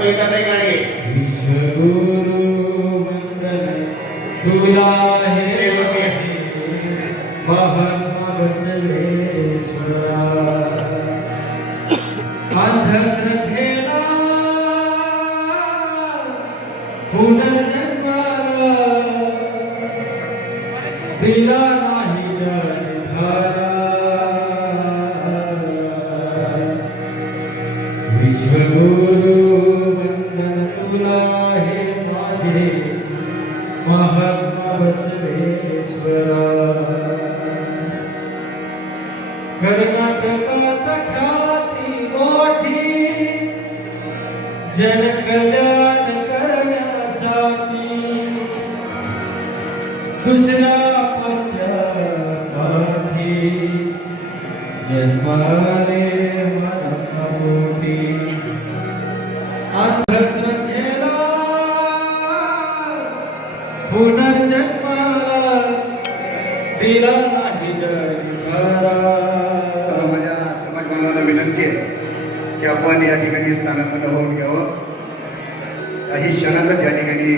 सविताताई दुसऱ्या जन्माले पुनर्जन्माला दिला नाही जन्माला सर्व माझ्या समाज बांधवांना विनंती आहे की आपण या ठिकाणी स्थानापन्न होऊन घ्यावं. काही क्षणातच या ठिकाणी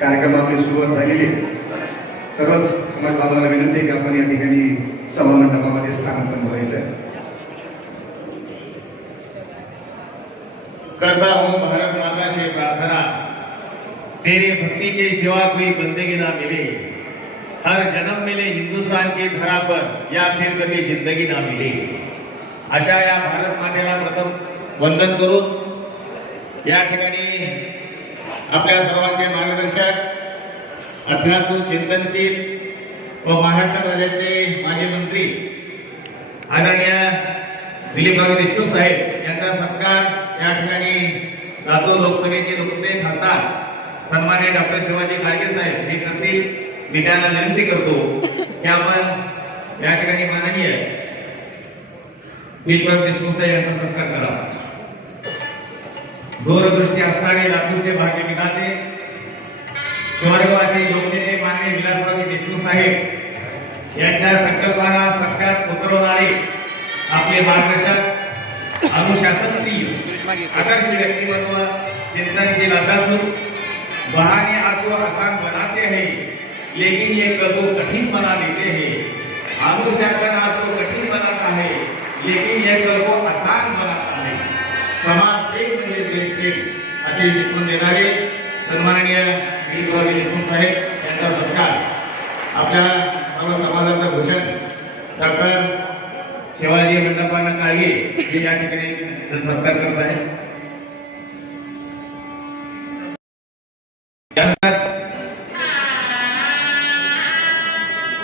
कार्यक्रम आपली सुरुवात झालेली आहे. सर्वच समाज बांधवांना विनंती आहे की आपण या ठिकाणी सभा मंडपामध्ये व्हायचं आहे. करता हूँ भारत माता से प्रार्थना। तेरे भक्ति के सिवा कोई बंदगी ना मिले। हर जन्म मिले हिंदुस्तान की धरा पर या फिर कभी जिंदगी ना मिले। अशा या भारत मातेला प्रथम वंदन करून या ठिकाणी आपल्या सर्वांचे मार्गदर्शक अभ्यासू चिंतनशील व महाराष्ट्र राज्याचे माजी मंत्री आदरणीय दिलीपराव देशमुख साहेब यांचा सत्कार या ठिकाणी लातूर लोकसभेचे लोकप्रिय खासदार सन्मान्य डॉक्टर शिवाजी गाडगे साहेब हे करतील मी त्यांना विनंती करतो की आपण या ठिकाणी माननीय दिलीपराव देशमुख साहेब यांचा सत्कार करा. दूरदृष्टी असणारे लातूरचे भाग्य विधाते स्वर्गवासी लोकनेते मान्य विलासराव देशमुख साहेब यांच्या संकल्पना सत्यात उतरवणारे आपले मार्गदर्शक अनुशासनशील आदर्श व्यक्तिमत्व चिंतनशील असून बहाने आपको आसान बनाते हैं लेकिन ये कबो कठिन बना देते हैं अनुशासन आपको कठिन बनाता है लेकिन ये कबो आसान बनाता है। समाज एक म्हणजे देश असे शिकवून देणारे सन्माननीय दिलीपराव देशमुख साहेब यांचा सत्कार. आपल्या सर्व समाजाचं भूषण डॉक्टर शिवाजी मंडपांना काळगे हे या ठिकाणी सत्कार करत आहे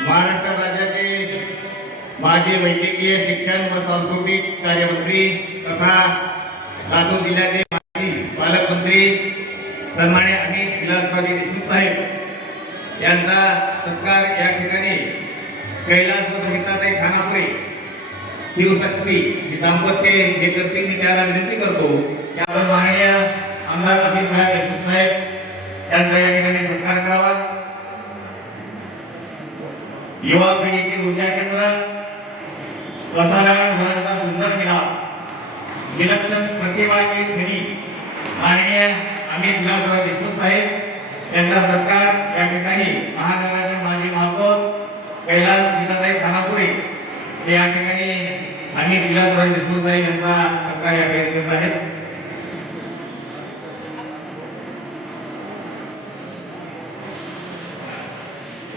महाराष्ट्र राज्याचे माजी वैद्यकीय शिक्षण व सांस्कृतिक कार्यमंत्री तथा लातूर जिल्ह्याचे माजी पालकमंत्री सन्मान्य अमित विलासराव देशमुख साहेब यांचा सत्कार या ठिकाणी कैलास व सविताताई खानापुरे शिवशक्ती हे दाम्पत्य हे करते मी त्याला विनंती करतो. त्यावर माननीय आमदार अजित भाई देशमुख साहेब यांचा या ठिकाणी सत्कार करावा. युवा पिढीचे ऊर्जा केंद्र वसारायण होण्याचा सुंदर किल्ला विलक्षण प्रतिभाची खरी माननीय अमित विलासराव देशमुख साहेब त्यांचा सत्कार या ठिकाणी महानगराचे माजी महापौर कैलास गीताताई खानापुरे हे या ठिकाणी अमित विलासराव देशमुख साहेब यांचा सत्कार या ठिकाणी करत आहेत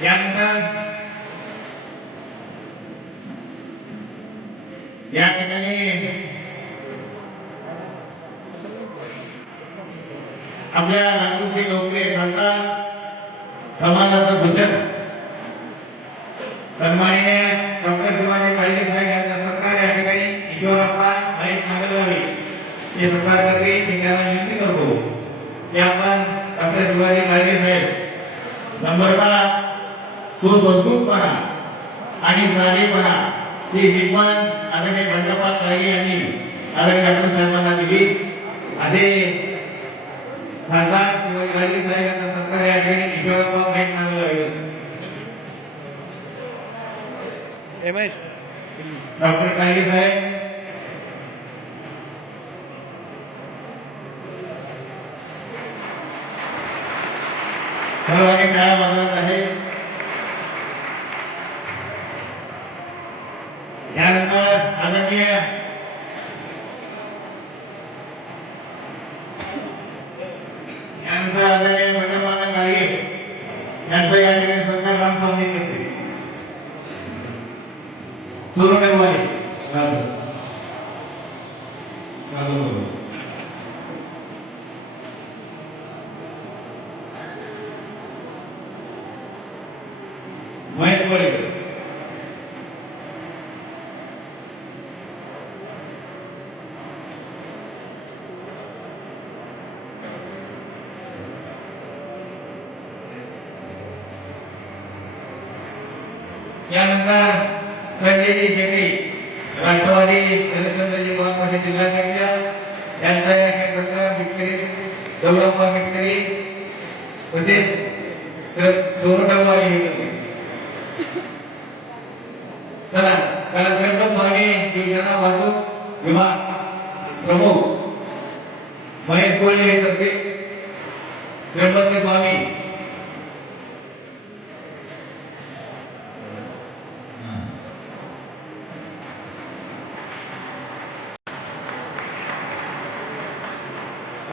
यानंतर या ठिकाणी आपल्या लातूरचे लोकप्रिय खासदार समाजाचं भूषण. सन्माननीय डॉक्टर शिवाजी पाहिजे साहेब यांच्या सत्कार या ठिकाणी ईश्वरप्पा महेश नागलवाडी हे सत्कार करते त्यांना विनंती करतो. की आपण डॉक्टर शिवाजी पाहिजे साहेब. नंबर का नंबरला सुसंस्कृतपणा आणि साधेपणा ही शिकवण आदरणीय बंडप्पा काळगे यांनी आदरणीय डॉक्टर साहेबांना दिली. असे खासदार शिवाजी गांधी साहेब यांचा सत्कार या ठिकाणी भेट डॉक्टर साहेब. आहे. त्यानंतर आदरणीय महेश वडे यानंतर संजयजी शेट्टी राष्ट्रवादी शरदचंद्रजी पवार जिल्हाध्यक्ष यांचा या ठिकाणी विक्री दौलप्पा विक्री तसेच चोरटावाडी चला त्याला गणपत स्वामी शिवसेना वाहतूक विभाग प्रमुख महेश कोळी हे करते गणपती स्वामी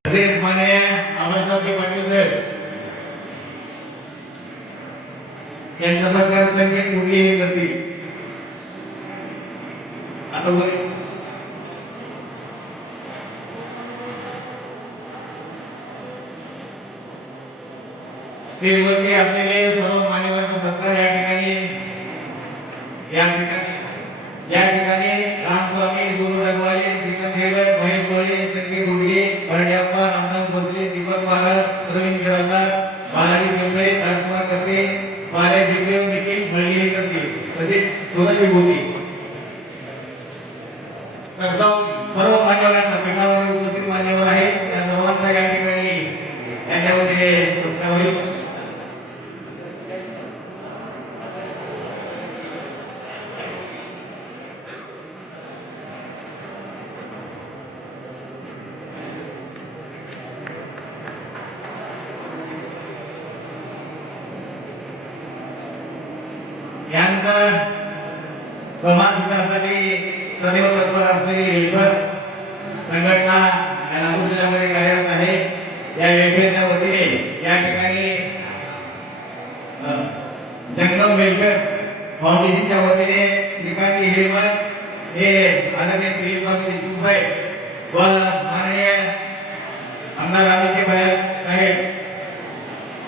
तसेच माननीय आबासाहेब पाटील साहेब यांच्या सरकार संख्येत मुली हे करतील आता वर स्टेजवरती असलेले सर्व मान्यवरांचा सत्कार या ठिकाणी या ठिकाणी समाज सदैव तत्पर असलेली हेल्पर संघटना या नागपूर जिल्ह्यामध्ये कार्यरत आहे. या वेलफेअरच्या वतीने या ठिकाणी जंगम वेलफेअर फाउंडेशनच्या वतीने श्रीकांती हिरेमल हे आदरणीय श्रीकांत देशमुख साहेब व माननीय आमदार रामेशजी भैया साहेब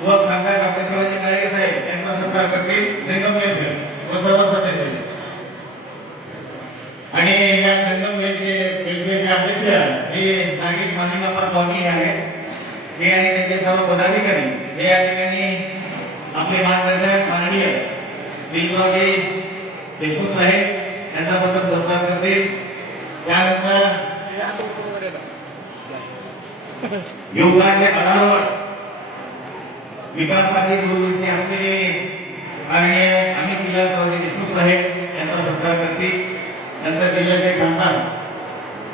व खासदार डॉक्टर शिवाजी काळे साहेब यांचा सत्कार करतील. जंगम वेलफेअर व सर्व अध्यक्ष हे नागेश मानिकाप्पा स्वामी आहेत हे आणि त्यांचे सर्व पदाधिकारी हे या ठिकाणी आपले मार्गदर्शक माननीय दिनरावजी देशमुख साहेब यांचा प्रथम सत्कार करतील त्यानंतर युवकांच्या पदावर विकासासाठी गुरुजी असलेले माननीय अमित विलास चौधरी देशमुख साहेब यांचा सत्कार करतील नंतर जिल्ह्याचे खासदार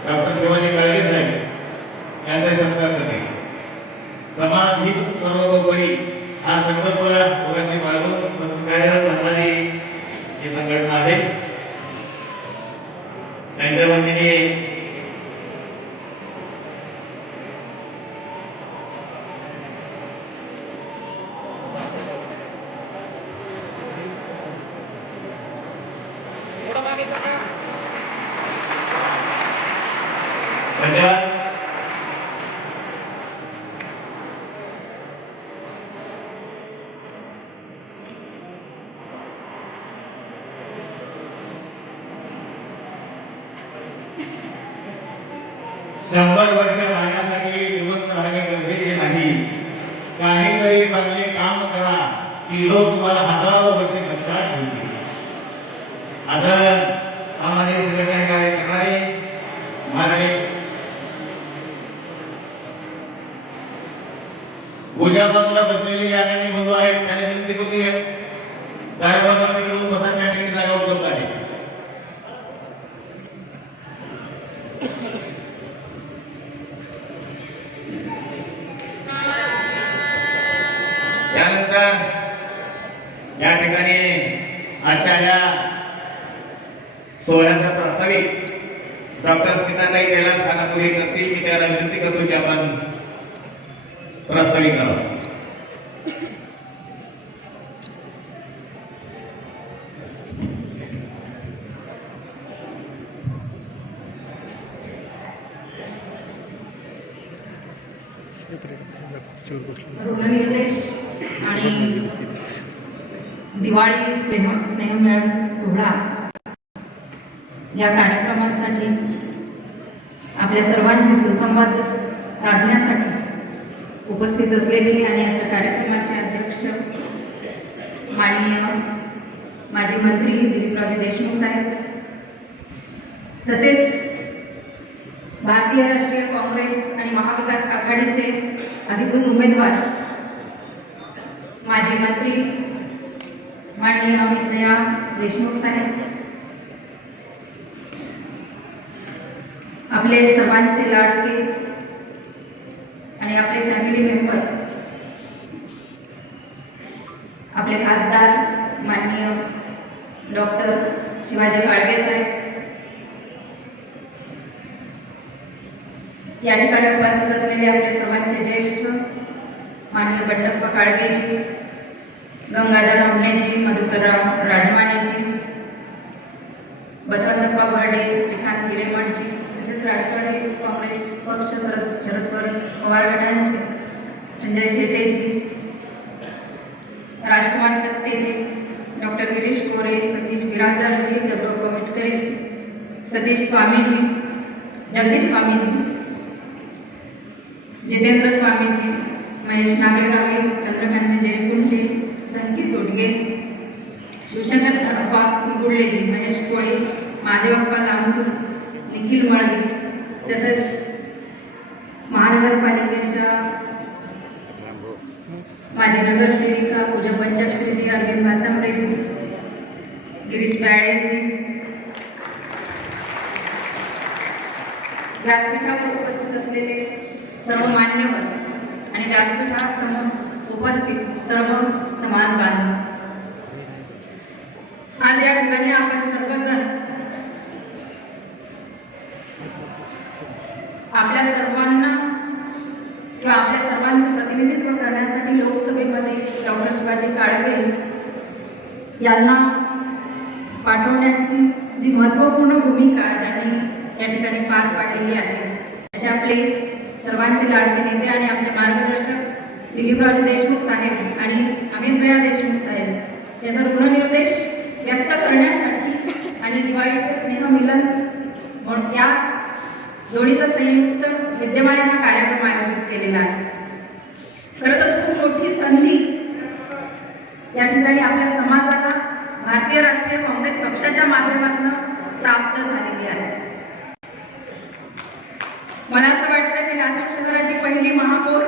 डॉक्टर शिवाजी काळे साहेब यांचा सत्कार करतील समाज हित सर्वोपरी हा संकल्पना पोरांची बाळगून संस्कार असणारी ही संघटना आहे. त्यांच्या वतीने ती लोक तुम्हाला हजारो वर्ष लक्षात ठेवतील आता सामाजिक संघटना कार्य करणारे? माननीय पूजापत्र बसलेले या ठिकाणी बंधू आहेत त्याने विनंती केली आहे. साहेबांना तिकडून बसा जागा उपलब्ध आहे त्यानंतर त्यानंतर या ठिकाणी आजच्या सोहळ्याचा प्रास्ताविक. डॉक्टर स्मिताताई कैलास येत असतील मी त्याला विनंती करतो की आपण प्रास्ताविक करावा. आणि दिवाळी सिनेमा या कार्यक्रमासाठी आपल्या सर्वांशी सुसंवाद साधण्यासाठी उपस्थित असलेले आणि याच्या कार्यक्रमाचे अध्यक्ष माननीय माजी मंत्री दिलीपराव देशमुख साहेब तसेच भारतीय राष्ट्रीय काँग्रेस आणि महाविकास आघाडीचे अधिकृत उमेदवार माजी मंत्री माननीय अमित भया देशमुख साहेब आपले सर्वांचे लाडके आणि आपले फॅमिली मेंबर आपले खासदार माननीय डॉक्टर शिवाजी काळगे साहेब. या ठिकाणी उपस्थित असलेले आपले सर्वांचे ज्येष्ठ माननीय बंडप्पा काळगेजी गंगाधर हमणेजी मधुकरराव राजमानेजी बसवंतप्पा बर्डे श्रीकांत हिरेमठजी तसेच राष्ट्रवादी काँग्रेस पक्ष शरद शरद पवार गटांचे संजय शेटेजी राजकुमार दत्तेजी डॉक्टर गिरीश कोरे सतीश बिराजदारजी दत्तोबा मिटकरे सतीश स्वामीजी जगदीश स्वामीजी जितेंद्र स्वामीजी महेश नागरगावे चंद्रकांत जयकुंडे संकित दोडगे शिवशंकर अप्पा सिंगुडलेजी महेश कोळी महादेवप्पा लांबूर निखिल माळी तसेच महानगरपालिकेच्या माजी नगरसेविका पूजा पंचाक्षरीजी अरविंद भातांबरेजी गिरीश बाळेजी व्यासपीठावर उपस्थित असलेले सर्व मान्यवर आणि व्यासपीठासमोर उपस्थित सर्व समाज बांधव. आज या ठिकाणी आपण सर्वजण आपल्या सर्वांना किंवा आपल्या सर्वांचं प्रतिनिधित्व करण्यासाठी लोकसभेमध्ये डॉक्टर शिवाजी काळगे यांना पाठवण्याची जी महत्त्वपूर्ण भूमिका त्यांनी या ठिकाणी पार पाडलेली आहे. असे आपले सर्वांचे लाडके नेते आणि आमचे मार्गदर्शक दिलीपराजे देशमुख साहेब आणि अमितभया देशमुख साहेब याचा ऋणनिर्देश व्यक्त करण्यासाठी आणि दिवाळीचं स्नेहमिलन म्हणून या दोन्हीचा संयुक्त विद्यमाने हा कार्यक्रम आयोजित केलेला आहे. खरं तर खूप मोठी संधी या ठिकाणी आपल्या समाजाला भारतीय राष्ट्रीय काँग्रेस पक्षाच्या माध्यमातून प्राप्त झालेली आहे. मला असं वाटतं की नाशिक शहराची पहिली महापौर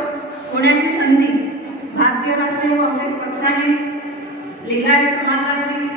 होण्याची संधी भारतीय राष्ट्रीय काँग्रेस पक्षाने लिंगायत समाजातील